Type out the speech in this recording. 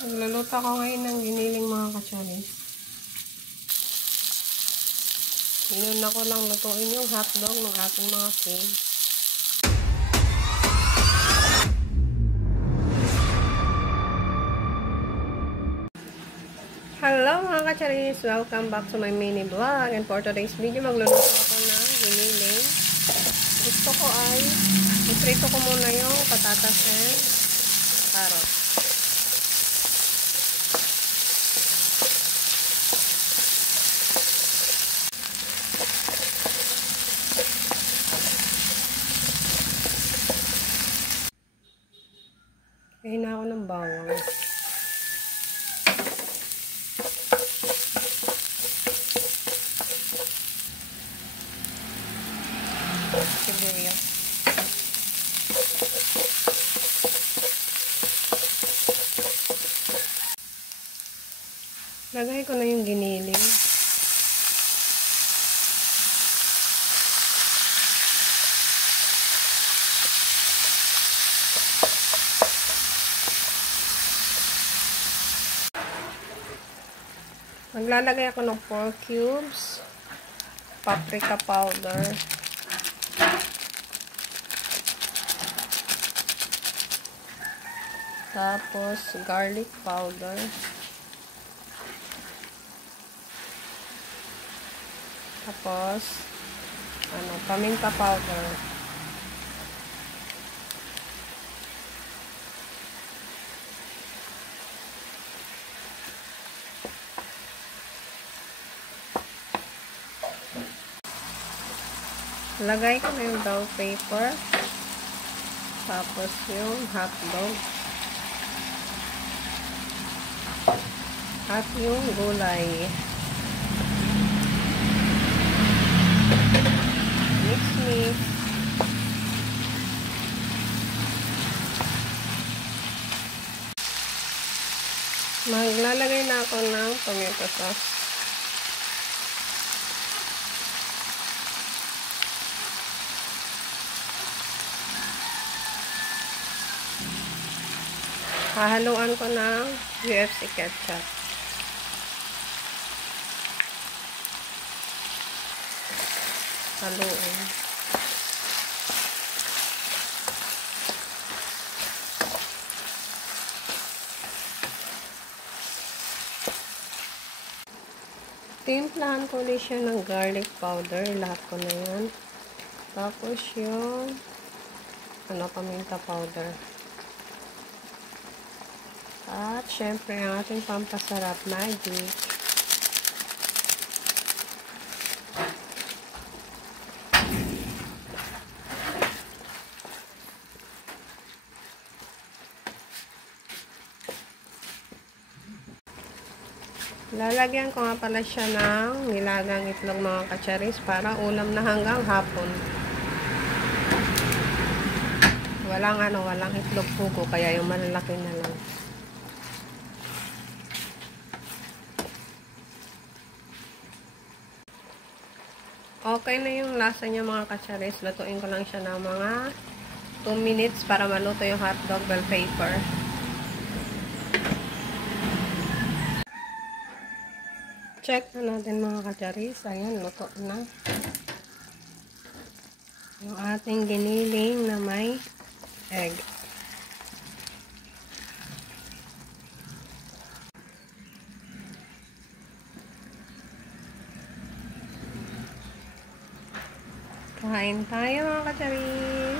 Nagluluto ako ngayon ng giniling mga kacharis. Inuna ko lang lutuin yung hotdog ng ating mga kids. Hello mga kacharis! Welcome back to my mini vlog. And for today's video, magluluto ako ng giniling. Gusto ko ay iprito ko muna yung patatas and carrots. Kain na ako ng bawang. Sibuyas. Lagay ko na yung giniling. Maglalagay ako ng 4 cubes, paprika powder, tapos garlic powder, tapos paminta powder, lagay ko na yung bell pepper, tapos yung hotdog, at yung gulay. Mix. Maglalagay na ako ng tomato sauce. Hahaluan ko ng UFC ketchup. Haluin. Timplahan ko ulit siya ng garlic powder. Lahat ko na yan. Tapos yung paminta powder. At syempre ang ating pampasarap, magic. Lalagyan ko nga pala siya ng nilagang itlog mga kacharis para ulam na hanggang hapon. Walang itlog pugo kaya yung malalaki na lang. Okay na yung lasa niya mga kacharis. Lutuin ko lang siya ng mga 2 minutes para maluto yung hotdog bell pepper. Check na natin mga kacharis. Ayan, luto na. Yung ating giniling na may egg. Kain tayo mga kacharis.